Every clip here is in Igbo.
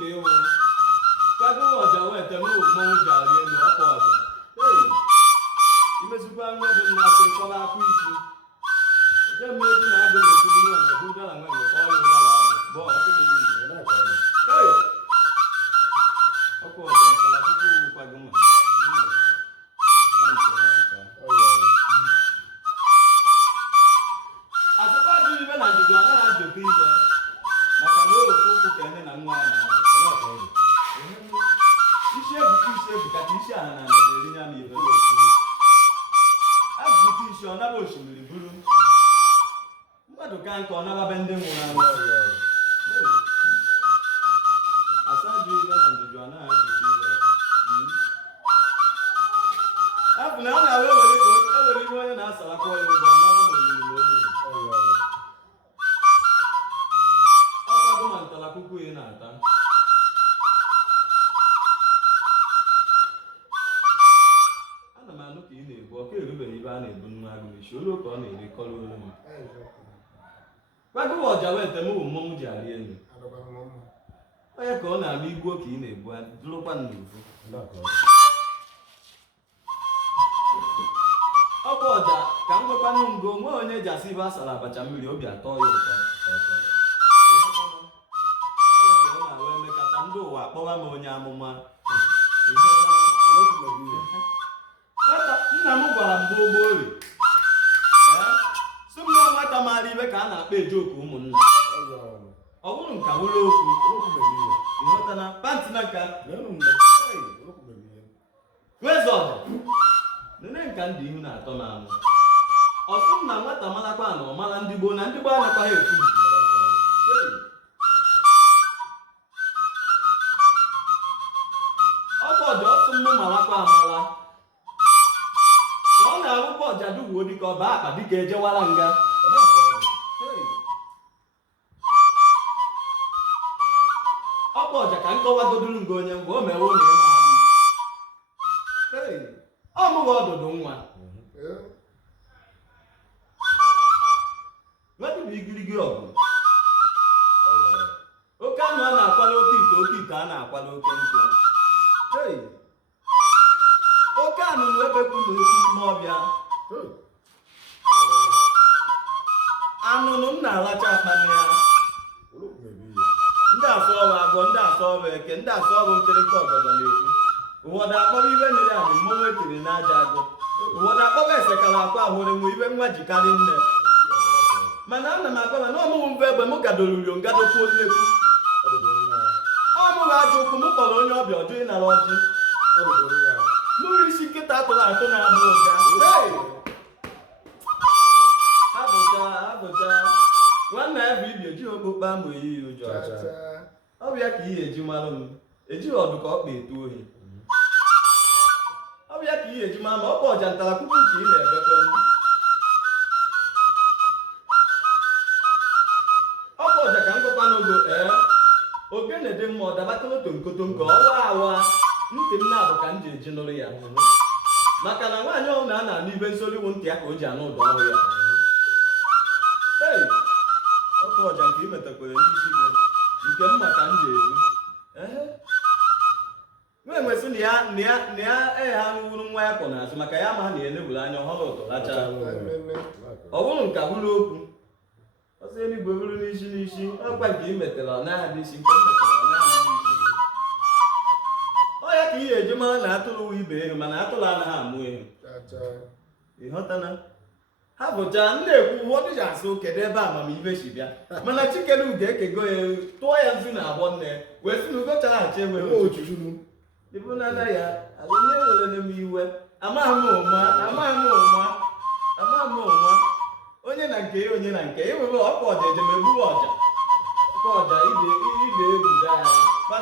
ka ewu kwago ọja wete m mmọnwụ ji arị elu ọkwa ọja ei imezikwa nwa ebe m na-akụ ịkọba akụ isi eje mmezi na agụ na-etigbu nwe mgbe bụ dala nwe mgbe ọya ụdala agụ bụ ọkụ dị nri ei ọkwa ọja nkala tupu kwago ma asụkwa dị ibe na ndụdụ anaghị ajọta ibe maka na ofu ụkwụ ka ene na nwa ya na-azụ isi ebuka ka isi aha na na-eri ya n'ibe abụta isi ọ naba osimiri buru mmadụ ka nke ọ nababe ndị nwụrụ anwụ asajụ ibe na ndụdụ anaghị ajọta ibe abụ na a na-awe ewere ihe onye na-asarakwa ya ụgbọ nara ma olili ma olili ọkwago ma ntalakwụkwọ ị na-ata ana m anụ ka ị na-ebu ọka erubeghị ibe a na-ebu nwa agụ isi olu ka ọ na-eri kọrọ olu m kwago ọja wete m bụ mmọnwụ ji arị elu onye ka ọ na-ama igbuo ka ị na-ebu dụrụkwa n'uvu ọkwa ọja ka m gwekwanụ ngo nwe onye ji asị ibe asara abacha mmiri obi atọ ya ụtọ ọ na-awe emekata ndị ụwa akpọwa m onye amụma nna m gwara m gboo ori si m na nwata maara ibe ka a na-akpa ejoku ụmụnna ọ bụrụ nka bụrụ okwu ịghọtana pantị na nka weze ọja nene nka ndị ihu na-atọ n'anụ ọsụ m na nwata malakwa na ọ mara ndị gboo na ndị gboo anakwaghị etu ọkwa ọja ọsụ mmụ malakwa amala na ọ na-arụkwa ọja duwuo dịka ọba akpa dịka ejewara nga ọkwa ọja ka nkọwagoduru nga onye mgbe o mewe ụlọ ịma anụ ọ mụghị ọdụdụ nwa wedịbụ igirigi ọgụ oke anụ a na-akwala oke ite a na-akwala oke nkụ oke anụnụ ebepụ na oke ime ọbịa anụnụ m na-alacha akpana ya ndị asọ ọrụ agwọ ndị asọ ọrụ eke ndị asọ ọrụ ncherịta ọgọdọ na-ekwu ụfọdụ akpọrọ ibe nyere ahụ mmọnwụ etiri n'aja agụ ụfọdụ akpọrọ esekara akwa ahụrụ nwe ibe nwa jikarị nne mana ana m agwa na ọmụmụ mbe egbe m gadoruru ngadokwuo nnekwu ọmụrụ aja ụkwụ m kpọrọ onye ọbịa ọjụ ịnara ọjị n'ụrụ isi nkịta atụrụ atụ na-abụ ụga abụja nwanne ya bụ ibi ejighị okpokpo amụ eyighị ụjọ ọ bụ ya ka ihe eji mara m ejighị ọdụ ka ọkpa etu ohi ọ bụ ya ka ihe eji mara ma ọ bụ ọja ntarakwụkwụ ka ị na-ebekwe ọ bụ ọja ka nkọkwa n'ogo ogene dị mma ọ dabatara otonkotonko ọwa awa ntị m na-abụ ka m ji eji nụrụ ya maka na nwaanyị ọhụrụ na a na-anụ ibe nsoriwu ntị ya ka o ji anụ ụdọ ọrụ ya ọkụ ọja nke imetakwere n'isi gị nke mma ka m ji ebu nwee nwesị na ya ha nwụrụ nwa ya kpọ n'azụ maka ya ma na ya eneburu anya ọhụrụ ụtọ lacha ọ bụrụ nka bụrụ okwu ọsọ eluigwe bụrụ n'isi ọkwa nke imetara ọ na-adị isi nke metara ọ na-adị isi ọ ya ka ihe eji mara na atụrụ uwe ibe ehu mana atụrụ anaghị amụ ehu ịghọtana ha bụcha na-ekwu ụfọdụ ji asụ kedu ebe amamihe si bịa mana Chikelu ga-ekego ya tụọ ya nzu na abụọ nne wee sị na ugo chara acha ewe ịbụ na anaghị ya onye were m iwe amaghị m ụma onye na nke ya onye na nke ya ewere ọkwa ọja ejemeburu ọja ọkwa ọja ide ebuga ya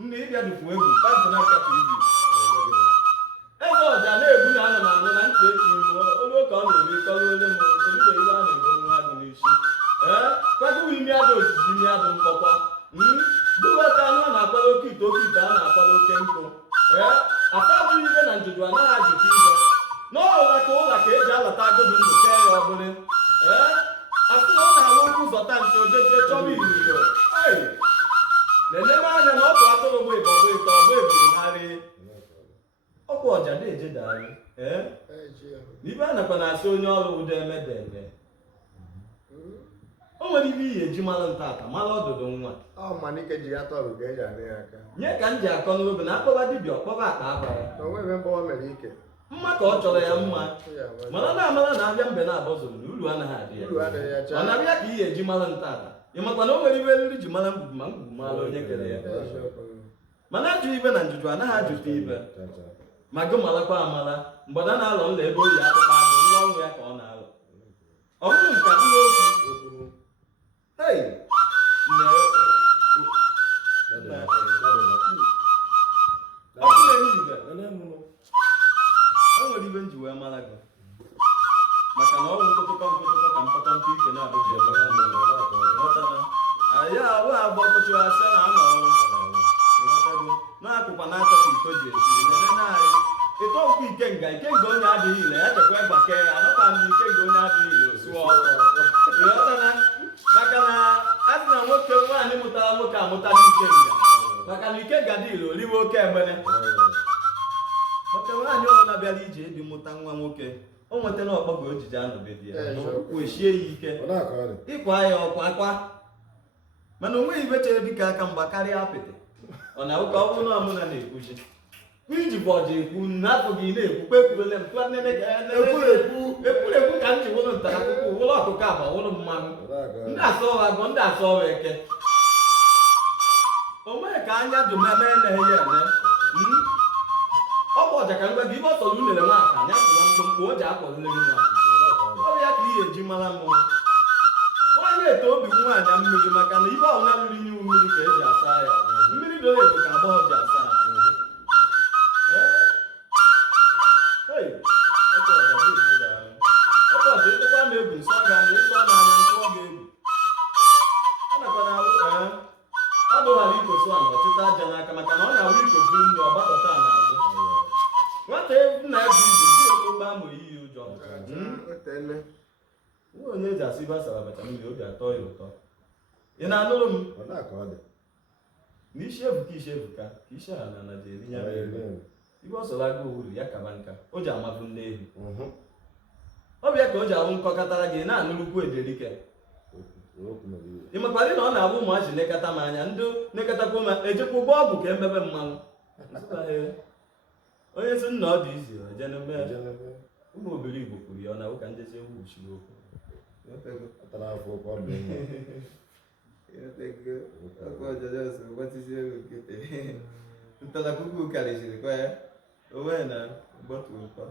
nne ịbịa dụfu egwu pantị na nkapụ ibi ebe ọja na-ebu na anọ na anụ na ntị echi olu ka ọ na-eri kọrọ ole m olugbo ibe a na-ego nwa agụ n'isi kwadowe imi ada osisi imi adụ mkpọkwa duweta anụ a na-akwado oke ite a na-akwado oke nkụ aka abụghị ibe na njuju anaghị ajụta ibe n'ụlọ ka eji alata agụdụ ndụ kee ya ọbụrụ asị na ọ na-awụ ụzọ ta nche ojeje chọba iriro na-eneme anya na ọ bụ ga-asị onye ọrụ ụdọ emedeme o nwere ibe ihe eji mara ntata mara ọdụdụ nwa Malike ji ya tọrọ ka eji adị ya aka nye ka m ji akọ n'obi na akpọba dibịa ọkpọba akpa akwa ya mma ka ọ chọrọ ya mma mana na-amara na abịa mbe na-abọzụrụ na uru anaghị adị ya ọ na-abịa ka ihe eji mara ntata ị makwa na o nwere ibe nri ji mara mgbugu ma mgbugu mara onye kere ya mana ajụ ibe na njụjụ anaghị ajụta ibe ma gị marakwa amara mgbada na-alọ nla ebe oyi akpụkpọ agụ nwa ọnwụ ya ka ọ na-alọ ọ bụrụ nke mkpụrụ okwu o nwere ibe nji wee mara gị maka na ọgwụ nkụtụkọ ka mpọtọmpe ike na-abụghị ya ahụ agba ọkọchị asa na anọ ọrụ na-akụkwa na-akọta iko ji esi ịtọ ọkụ ikenga onye adịghị ile ya chekwa ịgbake ya anọkwa ndị ikenga onye adịghị ile osuo ọkụ maka na a sị na nwoke nwaanyị mụtara nwoke amụtala ikenga maka na ikenga dị ile oliwe oke egbene maka nwaanyị ọbụla bịara ije ịdị mụta nwa nwoke o nweta na ọkpọgo ojiji anọbedi ya kwechie ya ike ịkwa ya ọkwa akwa mana o nweghị ibe chere dịka aka mgba karịa apịtị ọ na ụka ọ bụrụ na ọmụna na-ekwuchi iji bụ ọja ekwu n'afọ gị na-ekwu kpekwurele m ekwurekwu ka m ji wụrụ ntara akwụkwọ wụrụ ọkụkọ agba wụrụ mmanụ ndị asa ọwa agụ ndị asa ọwa eke o nweghị ka anya dụmeme eneghị ya eme ọ bụ ọja ka ngwa gị ibe ọ tọrọ unere nwa aka anya pụwa mkpụmkpụ o ji akpọrịrị nwa ọ bụ ya ka ihe eji mara mmụọ nwaanyị ete obi nwaanyị mmiri maka na ibe ọbụla riri inye mmiri ka eji asa ya mmiri doro edo ka agbọghọ ji asa ya ọkọchị ịtụkwa m egwu nsọ ga na ịsọ n'anya ntụọ ga egwu ọ nakwa na ọ dụghara ikweso a na ọchịta aja n'aka maka na ọ na-awụ ikwe buru ndị ọgbakọta n'azụ nwata nna ya bụ ibe dị okpokpo amụ iyi ụjọ nwa onye eji asị ibe asara abacha mmiri obi atọ ya ụtọ ị na-anụrụ m na isi ebuka ka isi ha na Naịjirịa ibe ọ sọrọ aga owuru ya kaba nka o ji amabụ nne ehi ọ bịa ka o ji awụ nkọkọtara gị na-anụrụkwu ederike ị makwara na ọ na-abụ ụmụazị nekata m anya ndị nekatakwa ma ejekwa ụgbọ ọgwụ ka emebe mmanwụ onye si nna ọ dị izi ejeneme ụmụ obere Igbo kwuru ya ọ na ụka njezi ewu uchiri okwu ntala kuku karịsịrị kwa ya onwe na gbọtụ ụtọ